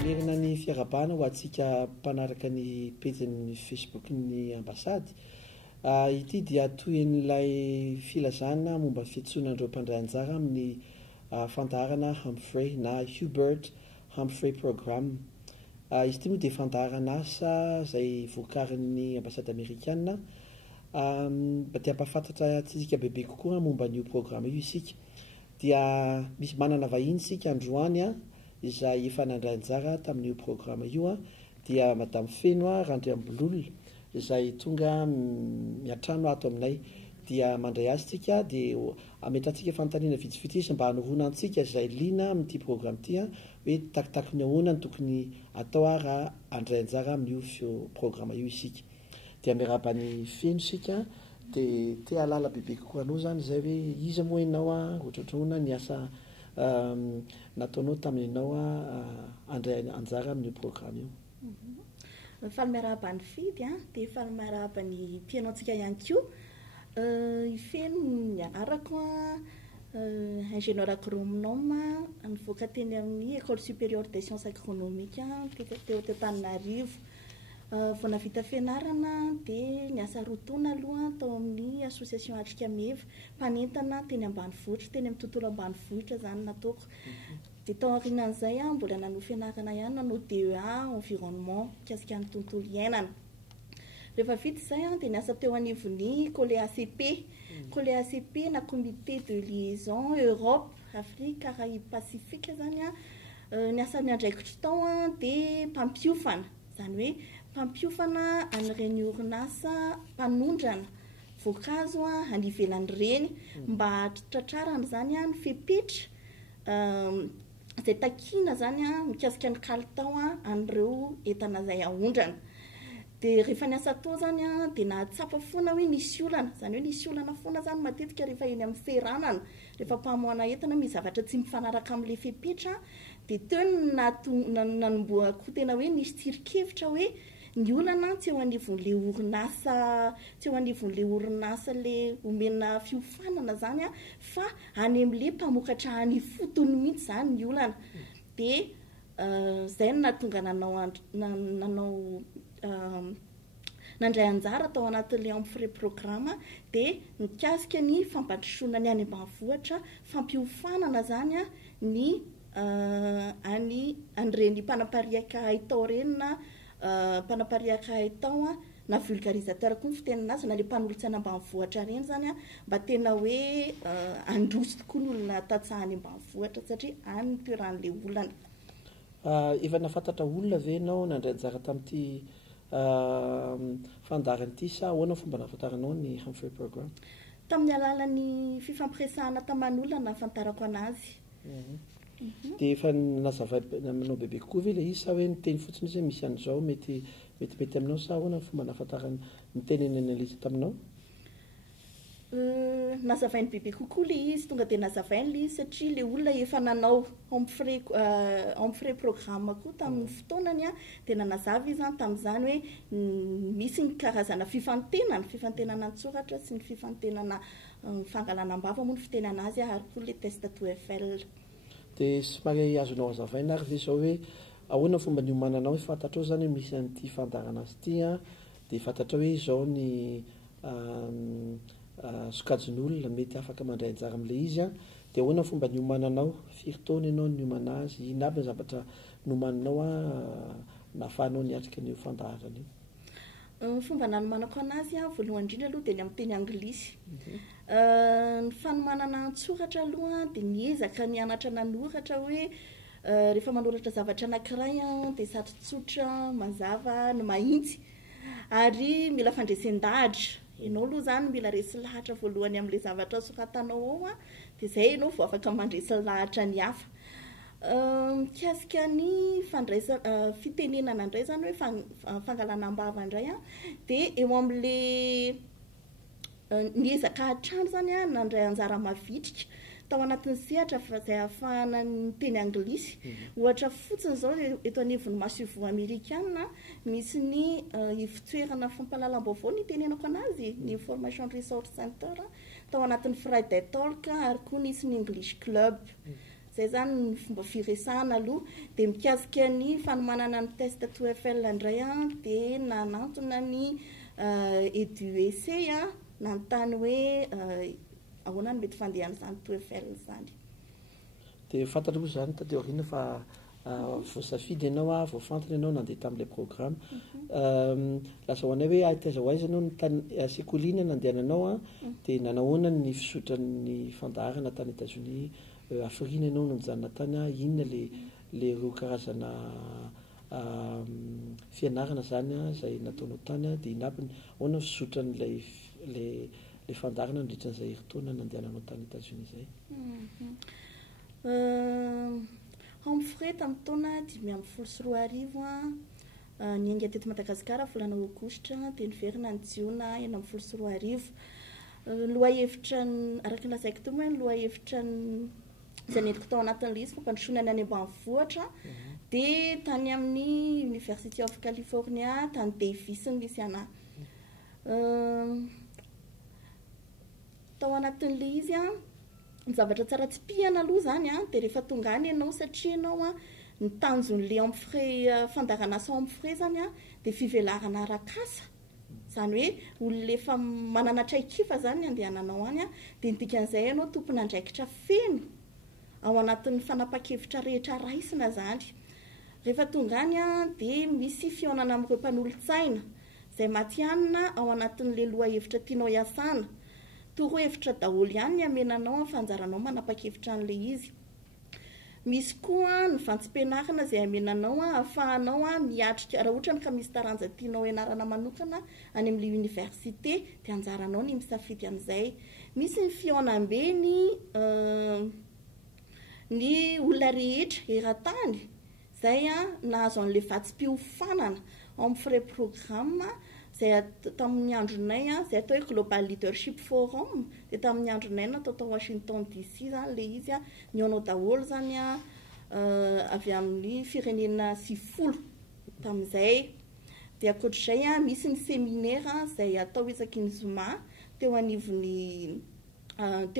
lerina ny fiarabana ho antsika mpanaraka ny pejin'ny Facebook ny ambasady. Ity dia toin'ilay filazana momba fiantsoanandreo mpandray anjara amin'ny fandaharana Humphrey na Hubert Humphrey Program. Izy ity moa dia fandaharana asa izay vokarin'ny ambasady amerikana. Dia mpafantatra antsika bebe kokoa momba n'io programme io isika. Dia misy manana vahiny isika androany izay efa nandray anjara tamin'io programme io dia Madame Feno Randriambololo izay tonga miatrano ato aminay dia mandray azy tsika dia ametratsika fanontaniana vitsivitsy izy mba hanoroana antsika izay liana amin'ity programme ity hoe takitaky ahoana ny tokony atao raha andray anjara amin'io programme io isika. Dia miarabany Feno isika dia te halala bebe kokoa anao zany izay hoe iza moa ianao ohatrohatrona ny asa nataonao taminao andray anjara amin'io programme io. Faly miarabany Fidy dia faly miarabany mpianaontsika ihany koa. Feno nianarako ingénieur agronome nivoaka teny amin'ny école supérieure des sciences agronomiques teo Antananarivo. Vao navita fianarana dia niasa roa taona aloha tao amin'ny association Atrika Meva mpanentana teny ambanivohitra, teny amin'ny tontolo ambanivohitra zany nataoko. Dia tao aorianan'izay mbola nanohy fianarana ihany nanao DEA environnement mikasika ny tontolo iainana. Rehefa vita izay dia niasa teo anivon'ny Collé ACP. Collé ACP na comité de liaison Europe, Afrique, Caraïbes, Pacifique zany niasa niandraikitra tao dia mpampiofana zany hoe mpampiofana an'ireny orinasa mpanondrana voankazo any ivelany reny mba tratrarana zany ny fepetra izay takiana zany mikasika ny kalitao an'ireo entana izay ahondrana. Dia rehefa niasa tao zany dia nahatsapa foana hoe nisy olana, zany hoe nisy olana foana zany matetika rehefa eny amin'ny firanana rehefa mpamoana entana misy zavatra tsy mifanaraka amin'ilay fepetra dia teo nanomboako tena hoe nisy tsirikevitra hoe ny olana tsy eo anivon'ilay orinasa, tsy eo anivon'ilay orinasa le omena fiofanana zany fa any amin'ilay mpamokatra any fotony mihitsy zany ny olana. Dia izay no nahatonga nanao nandray anjara tao anatin'ilay Humphrey programme dia mikasika ny fampandrosoana ny any ambanivohitra, fampiofanana zany ny an'ireny mpanapariaka haitao reny na mpanapariaka haitao na vulgarisateur koa ny fitenana azy na ilay mpanolotra any ambanivohitra reny zany mba tena hoe androso tokoa ny olona tatsahany ambanivohitra satria any ny toeran'ilay olana. Efa nafantatra olona ve ianao nandray anjara tamin'ity fandaharana ity sa ahoana fomba nahafantaranao ny Humphrey Program? Tamin'ny alalan'ny fifampiresahana taman'olona nahafantarako anazy. Dia efa nazavainao bebe kokoa ve ilay izy sa hoe niteny fotsiny izy misy an'izao mety aminao sa ahoana fomba nahafantarana niteneny analyse taminao? Nazavainy bebe kokoa ilay izy, tonga dia nazavainy ilay izy satria ilay olona efa nanao Humphrey programme koa tamin'ny fotoanany dia nanazava izy tamin'izany hoe misy ny karazana fifantenana an-tsoratra sy ny fifantenana fangalanam-bava moa ny fitenana azy ary koa ilay test TOEFL. Dia somary azonao hazavaina ary ve izao hoe ahoana fomba niomananao fantatrao zany hoe misy an'ity fandaharana azy ity dia fantatrao hoe izao ny sokajin'olona mety afaka mandray anjara amin'ilay izy dia ahoana fomba niomananao, firy taona ianao niomana azy, ino aby ny zavatra niomaninao nahafahanao niatrika an'io fandaharana io? Fomba nanomanako anazy voalohany indrindra aloha dia ny amin'ny teny anglisy. Ny fanomanana an-tsoratra aloha dia niezaka nianatra nanoratra hoe rehefa manoratra zavatra anankiray dia sarotsotra mazava no mahitsy ary mila fandresen-dahatra. Ianao aloha zany mila resy lahatra voalohany amin'ilay zavatra soratanao ao dia izay ianao vao afaka mandresy lahatra ny hafa. Mikasika ny fitenenana indray zany hoe fangalanam-bava indray dia eo amin'ilay niezaka hatrany zany nandray anjara mavitrika tao anatin'ny sehatra izay ahafahana ny teny anglisy. Ohatra fotsiny izao eto anivon'ny Masivo Amerikana misy ny fitoerana fampahalalam-baovao ny tenenako anazy ny Information Resource Center tao anatin'ny Friday Talk ary koa nisy ny English Club. zay zany ny fomba firesahana aloha dia mikasika ny fanomanana ny test TOEFL indray a dia nanantona ny EDUEC a nanontany hoe ahoana ny mety fandehan'izany TOEFL zany. Dia fantatra moa zany tateoriana fa voasafidy ianao a voafantana ianao nandeha tamin'ilay programme lasa ho anay hoe ataiza ho aiza ianao ny tany sekolina nandehananao a dia nanahoana ny fisotran'ny fandaharana tany États-Unis Afrina ianao no nijanona tany a inona le reo karazana fianarana zany a izay nataonao tany a dia inabiny ahoana ny fisotran'ilay le fandaharana nandritran'izay heritaona nandehananao tany États-Unis zay. Humphrey tamin'ny taona 2014 niainga teto Madagasikara volana aogositra dia niverina ny jiona 2014 lohahevitra araka ny lazaiko teo hoe lohahevitra izay nentiko tao anatin'ilay izy fampandrosoana any ambanivohitra dia tany amin'ny University of California tany Davis no misy anahy tao anatin'ilay izy a ny zavatra tsara tsy pihana aloha zany a dia rehefa tonga any ianao satria ianao a ny tanjon'le Humphrey fandaranasa Humphrey zany a dia fivelarana arak'asa zany hoe olona efa manana traikefa zany andehananao any a dia nidikan'izay ianao tompona andraikitra feno ao anatin'ny fanapa-kevitra rehetra raisina zany rehefa tonga any a dia misy fionana amin'ireo mpanolontsaina izay matianina ao anatin'le lohahevitra tianao hiasana torohevitra daholo ihany ny amenanao fanjaranao manapa-kevitra an'ilay izy misy koa ny vantsim-pianarana izay amenanao ahafahanao miatrika raha ohatra ka misy taranja tianao ianarana manokana any amin'ilay université dia anjaranao ny misafidy an'izay misy ny fionam-beny ny olona rehetra eran-tany izay nahazo an'ilay vatsim-piofanana Humphrey programme izay tamin'ny andronay izay atao hoe Global Leadership Forum dia tamin'ny andronay natao tao Washington DC zany ilay izy nionao daholo zany avy amin'ny firenena 90 tamin'izay dia ankoatr'izay misy ny séminaire izay atao isaky ny zoma teo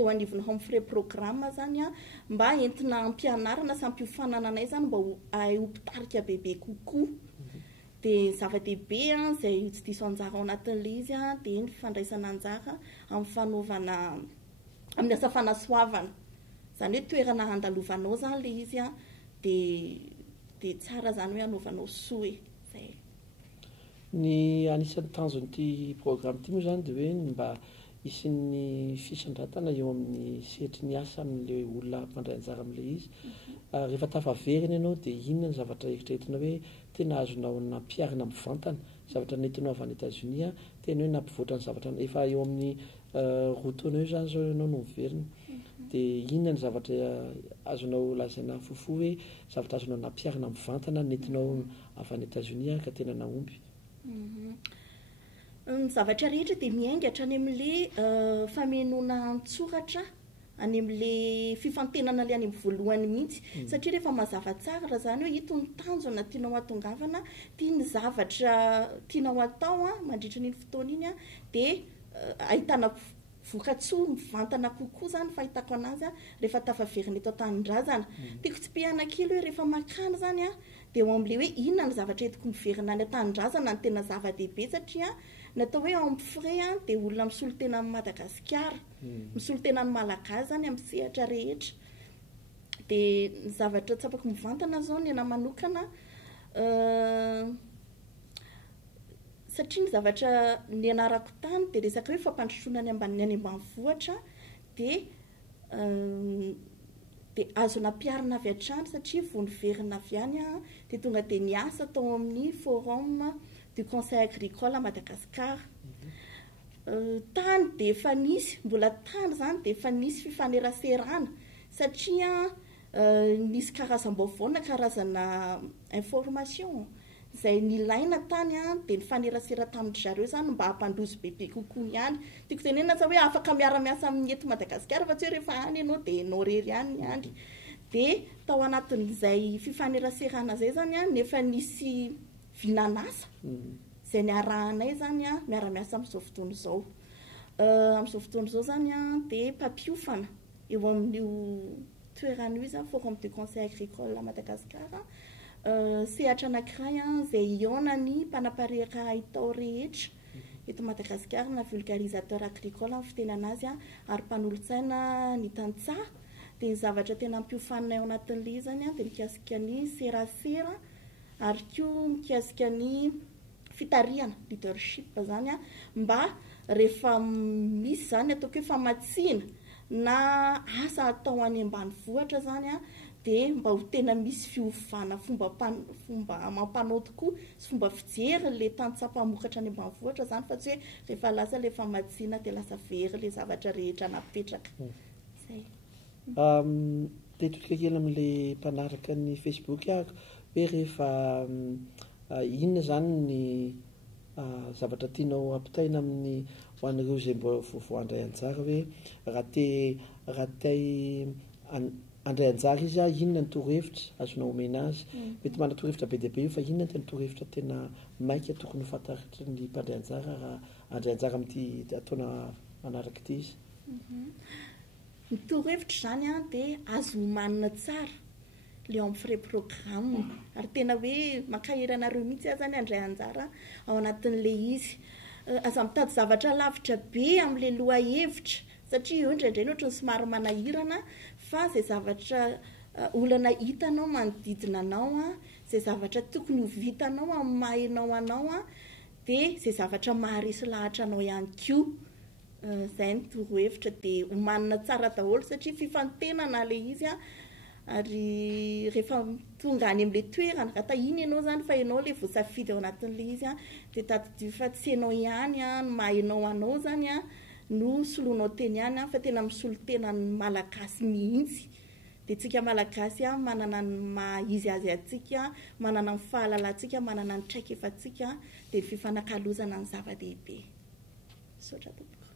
anivon'ny Humphrey programme zany mba entina ampianarana sy ampiofanana anay zany mba ho mpitarika bebe kokoa dia zava-dehibe izay tsy diso anjara ao anatin'ilay izy dia ny fifandraisana anjara amin'ny fanaovana amin'ny asa fanasoavana zany hoe toerana handalovanao zany ilay izy dia tsara zany hoe hanaovanao soa zay. Ny anisan'ny tanjon'ity programme ity moa zany dia hoe mba isin'ny fisandratana eo amin'ny sehatry ny asa amin'ilay olona mpandray anjara amin'ilay izy rehefa tafaverina ianao dia inona ny zavatra eritreretinao hoe tena azonao nampiarina mivantana zavatra nentinao avy any États-Unis tena hoe nampivoatra ny zavatra efa eo amin'ny roa taona eo zany zao ianao no miverina dia inona ny zavatra azonao lazaina fofo hoe zavatra azonao nampiarina mivantana nentinao avy any États-Unis ka tena nahomby. Ny zavatra rehetra dia miaingatra any amin'ilay famenoana an-tsoratra any amin'ilay fifantenana le any amin'ny voalohany mihitsy satria rehefa mazava tsara raha zany hoe ito ny tanjona tianao hatongavana tia ny zavatra tianao atao mandritra n'iny fotoana iny dia ahitana vokatsoa mivantana kokoa zany fahitako anazy rehefa tafaverina eto an-tanindrazana tiako tsy pihana kely hoe rehefa makany zany dia eo amin'ilay hoe inona ny zavatra entiko miverina any an-tanindrazana ny tena zava-dehibe satria natao hoe Humphrey dia olona misolo tena amin'ny Madagasikara misolo tena ny malagasy zany amin'ny sehatra rehetra dia ny zavatra tsapako mivantana zao ny ana manokana satria ny zavatra ny anarako tany dia resaka hoe fampandrosoana ny ambanivohitra dia azo nampiarina avy hatrany satria vao niverina avy any dia tonga dia niasa tao amin'ny forum du conseil agricole à Madagascar tany dia efa nisy mbola tany zany dia efa nisy fifaneraserana satria nisy karazam-baovao na karazana information izay nilaina tany dia nifanerasera tamin'ny zareo zany mba hampandrozy bebe kokoa ny any tiako tenena sa hoe afaka miara-miasa amin'ny eto Madagasikara fa tsy hoe rehefa any ianao dia nao rery any ny andry dia tao anatin'izay fifaneraserana zay zany nefa nisy vinanasa izay niarahanay zany miara-miasa amin'izao fotoana izao amin'izao fotoana izao zany dia mpampiofana eo amin'io toerana io zany forum de conseil agricole à Madagasikara sehatra anankiray izay ionany mpanapareka itao rehetra eto Madagasikara na vulgarisateur agricole amin'ny fitenana azy ary mpanolotsaina ny tantsaha dia ny zavatra tena ampiofanina ao anatin'ilay izany dia mikasika ny serasera ary koa mikasika ny fitariana leadership zany mba rehefa misy zany ataoko hoe famatsiana na asa atao any ambanivohitra zany dia mba ho tena misy fiovana fomba mampanao tokoa sy fomba fijery le tantsaha-mpamokatra any ambanivohitra zany fa tsy hoe rehefa lasa le famatsiana dia lasa very le zavatra rehetra napetraka zay. Tetodika kely amin'ilay mpanaraka ny Facebook ahako hoe rehefa inona zany ny zavatra tianao ampitaina amin'ny ho an'ireo izay mbo voandray anjara hoe raha te andray anjara izy inona ny torohevitra azonao omena azy mety mana torohevitra be dia be io fa inona ny tena torohevitra tena maika tokony ho fantaritry ny mpandray anjara raha andray anjara amin'ity ataona manaraka ity izy. Ny torohevitra zany dia azo homanina tsara le amin'ny frais programme ary tena hoe makahiranareo mihitsy zany andray anjara ao anatin'ilay izy aza mitady zavatra lavitra be amin'ilay loha hevitra satria io indraindray ohatra ny somary manahirana fa izay zavatra olana hitanao manodidina anao izay zavatra tokony ho vitanao amin'ny mahainao anao dia izay zavatra maharesy lahatra anao ihany koa izay ny torohevitra dia homanina tsara daholo satria fifantenana ilay izy ary rehefa tonga any amin'ilay toerana ka tahiny ianao zany fa ianao ilay voasafidy ao anatin'ilay izy dia tadidio fa tsy ianao ihany no mahainao anao zany no soloanao teny ihany fa tena misolo tena ny malagasy mihitsy dia tsika malagasy manana ny maha-izy azy atsika manana ny fahalalantsika manana ny traikefatsika dia fifanakalozana ny zava-dehibe. Misaotra tompoko.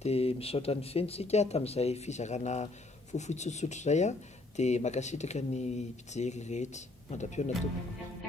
Dia misaotra ny fenitsika tamin'izay fizarana fofotsotsotra izay dia makasitraka ny mpijery rehetra mandram-piona tompoko.